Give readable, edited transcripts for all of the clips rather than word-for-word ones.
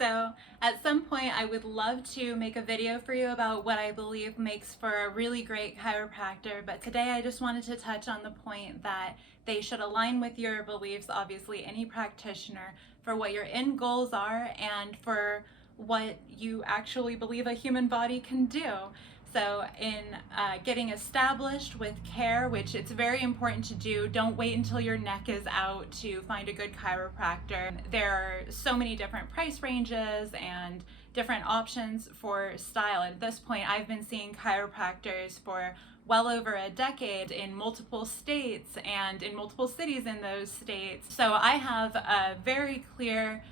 So at some point I would love to make a video for you about what I believe makes for a really great chiropractor, but today I just wanted to touch on the point that they should align with your beliefs, obviously any practitioner, for what your end goals are and for what you actually believe a human body can do. So in getting established with care, which it's very important to do, don't wait until your neck is out to find a good chiropractor. There are so many different price ranges and different options for style. At this point, I've been seeing chiropractors for well over a decade in multiple states and in multiple cities in those states. So I have a very clear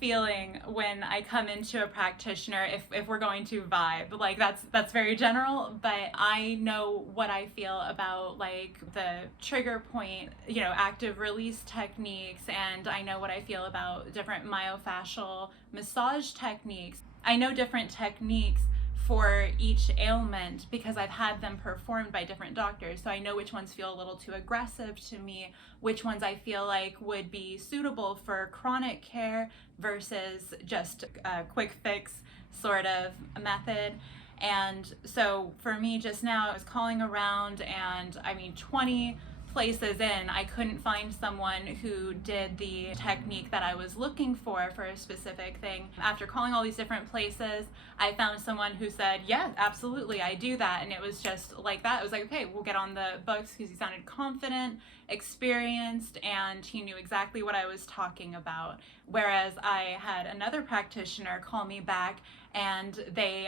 feeling when I come into a practitioner if we're going to vibe. Like that's very general, but I know what I feel about like the trigger point, active release techniques, and I know what I feel about different myofascial massage techniques. I know different techniques for each ailment because I've had them performed by different doctors. So I know which ones feel a little too aggressive to me, which ones I feel like would be suitable for chronic care versus just a quick fix sort of method. And so for me just now, I was calling around and 20 places in, I couldn't find someone who did the technique that I was looking for a specific thing. After calling all these different places, I found someone who said, yeah, absolutely, I do that. And it was just like that. It was like, okay, we'll get on the books, because he sounded confident, experienced, and he knew exactly what I was talking about. Whereas I had another practitioner call me back and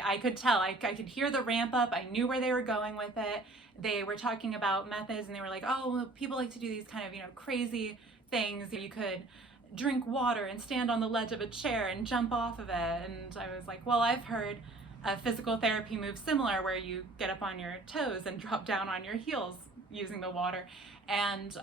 I could tell, I could hear the ramp up. I knew where they were going with it. They were talking about methods and they were like, oh, well, people like to do these kind of, crazy things. You could drink water and stand on the ledge of a chair and jump off of it. And I was like, well, I've heard a physical therapy move similar where you get up on your toes and drop down on your heels using the water. And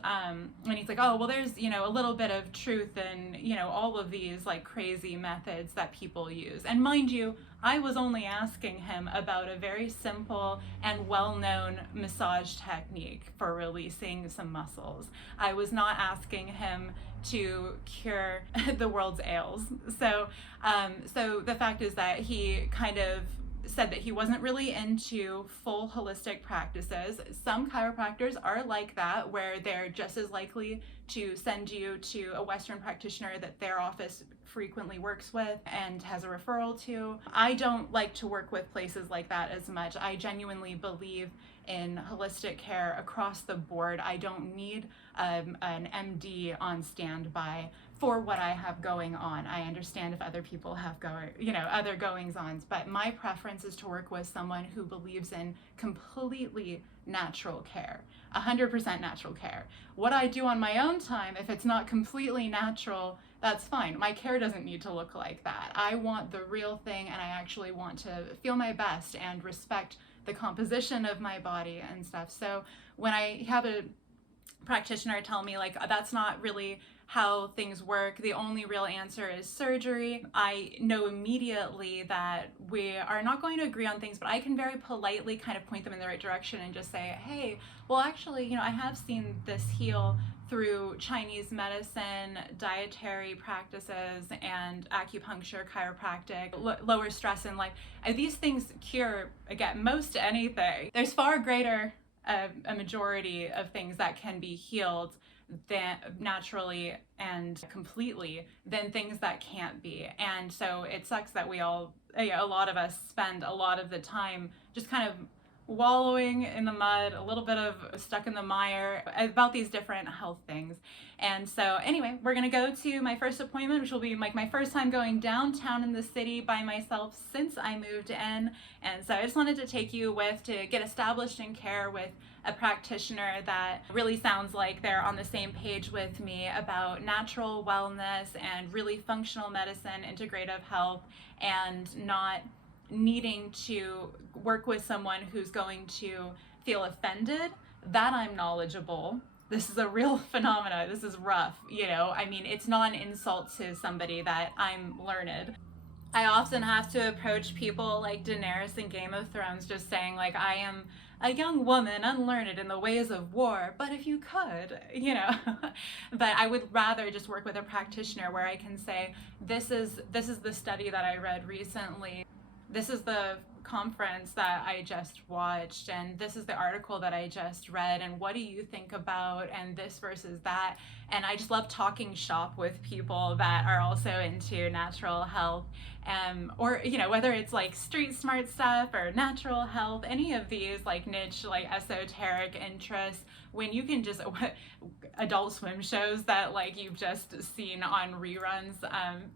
he's like, oh, well, there's, a little bit of truth in, all of these like crazy methods that people use. And mind you, I was only asking him about a very simple and well-known massage technique for releasing some muscles. I was not asking him to cure the world's ails. So the fact is that he kind of said that he wasn't really into full holistic practices. Some chiropractors are like that, where they're just as likely to send you to a Western practitioner that their office frequently works with and has a referral to. I don't like to work with places like that as much. I genuinely believe in holistic care across the board. I don't need an MD on standby for what I have going on. I understand if other people have other goings-ons, but my preference is to work with someone who believes in completely natural care, 100% natural care. What I do on my own time, if it's not completely natural, that's fine. My care doesn't need to look like that. I want the real thing, and I actually want to feel my best and respect the composition of my body and stuff. So when I have a practitioner tell me like that's not really how things work, the only real answer is surgery, I know immediately that we are not going to agree on things, but I can very politely kind of point them in the right direction and just say, hey, well, actually, I have seen this heal through Chinese medicine, dietary practices, and acupuncture, chiropractic, lower stress in life. These things cure, again, most anything. There's far greater a majority of things that can be healed than naturally and completely than things that can't be. And so it sucks that a lot of us spend a lot of the time just kind of wallowing in the mud, a little bit of stuck in the mire about these different health things. And so anyway, we're gonna go to my first appointment, which will be like my first time going downtown in the city by myself since I moved in. And so I just wanted to take you to get established in care with a practitioner that really sounds like they're on the same page with me about natural wellness and really functional medicine, integrative health, and not needing to work with someone who's going to feel offended that I'm knowledgeable. This is a real phenomena. This is rough, it's not an insult to somebody that I'm learned. I often have to approach people like Daenerys in Game of Thrones, just saying like, I am a young woman unlearned in the ways of war, but if you could, you know. But I would rather just work with a practitioner where I can say, this is the study that I read recently, this is the conference that I just watched, and this is the article that I just read, and what do you think about, and this versus that. And I just love talking shop with people that are also into natural health, or you know, whether it's like street smart stuff or natural health, any of these like niche, like esoteric interests, when you can just Adult Swim shows that like you've just seen on reruns,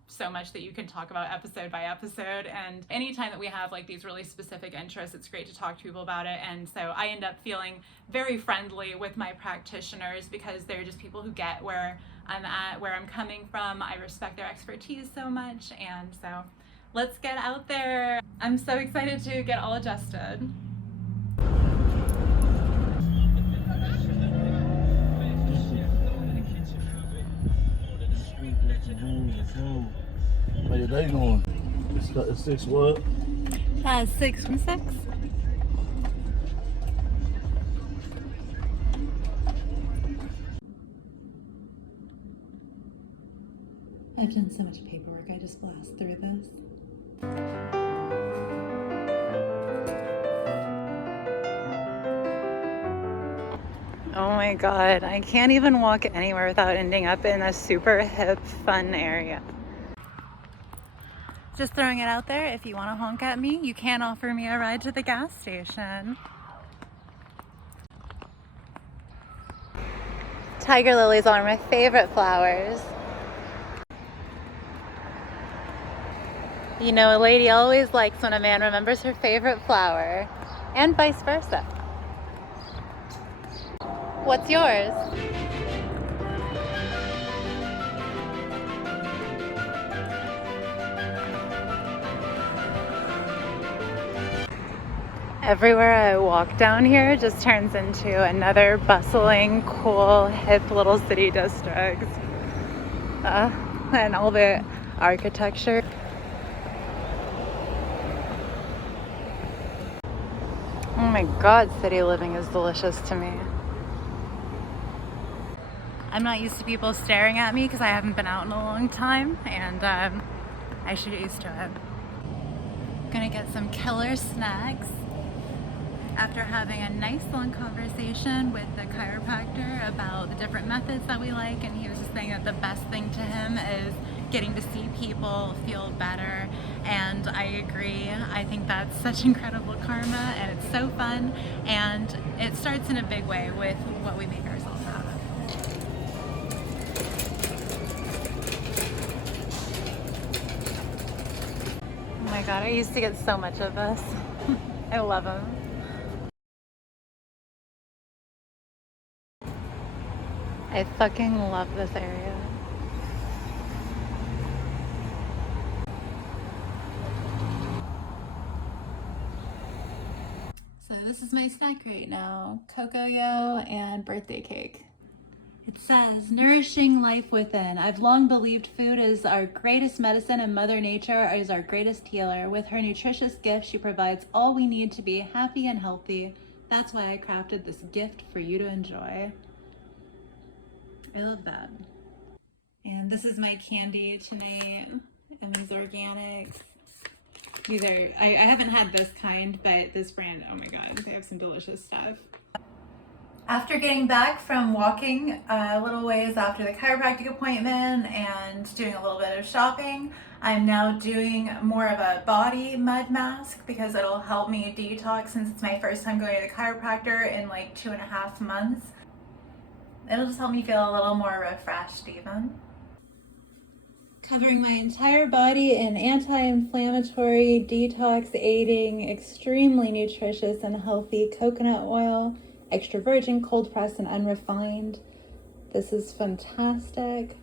so much that you can talk about episode by episode. And anytime that we have like these really specific interests, it's great to talk to people about it. And so I end up feeling very friendly with my practitioners because they're just people who get where I'm at, where I'm coming from. I respect their expertise so much. And so let's get out there. I'm so excited to get all adjusted. How your day going? It's 6 what? 6 from 6. I've done so much paperwork, I just blast through this. Oh my god, I can't even walk anywhere without ending up in a super hip, fun area. Just throwing it out there, if you want to honk at me, you can offer me a ride to the gas station. Tiger lilies are my favorite flowers. You know, a lady always likes when a man remembers her favorite flower, and vice versa. What's yours? Everywhere I walk down here just turns into another bustling, cool, hip little city district. And all the architecture. Oh my god, city living is delicious to me. I'm not used to people staring at me because I haven't been out in a long time, and I should get used to it. Gonna get some killer snacks after having a nice long conversation with the chiropractor about the different methods that we like, and he was just saying that the best thing to him is getting to see people feel better, and I agree. I think that's such incredible karma, and it's so fun, and it starts in a big way with what we make ourselves out of. Oh my god, I used to get so much of this. I love them. I fucking love this area. So this is my snack right now, Cocoa and birthday cake. It says, nourishing life within. I've long believed food is our greatest medicine and Mother Nature is our greatest healer. With her nutritious gift, she provides all we need to be happy and healthy. That's why I crafted this gift for you to enjoy. I love that. And this is my candy tonight, and these organics. These are, I haven't had this kind, but this brand, oh my god, they have some delicious stuff. After getting back from walking a little ways after the chiropractic appointment and doing a little bit of shopping, I'm now doing more of a body mud mask because it'll help me detox since it's my first time going to the chiropractor in like 2.5 months. It'll just help me feel a little more refreshed even. Covering my entire body in anti-inflammatory, detox aiding, extremely nutritious and healthy coconut oil, extra virgin, cold pressed and unrefined. This is fantastic.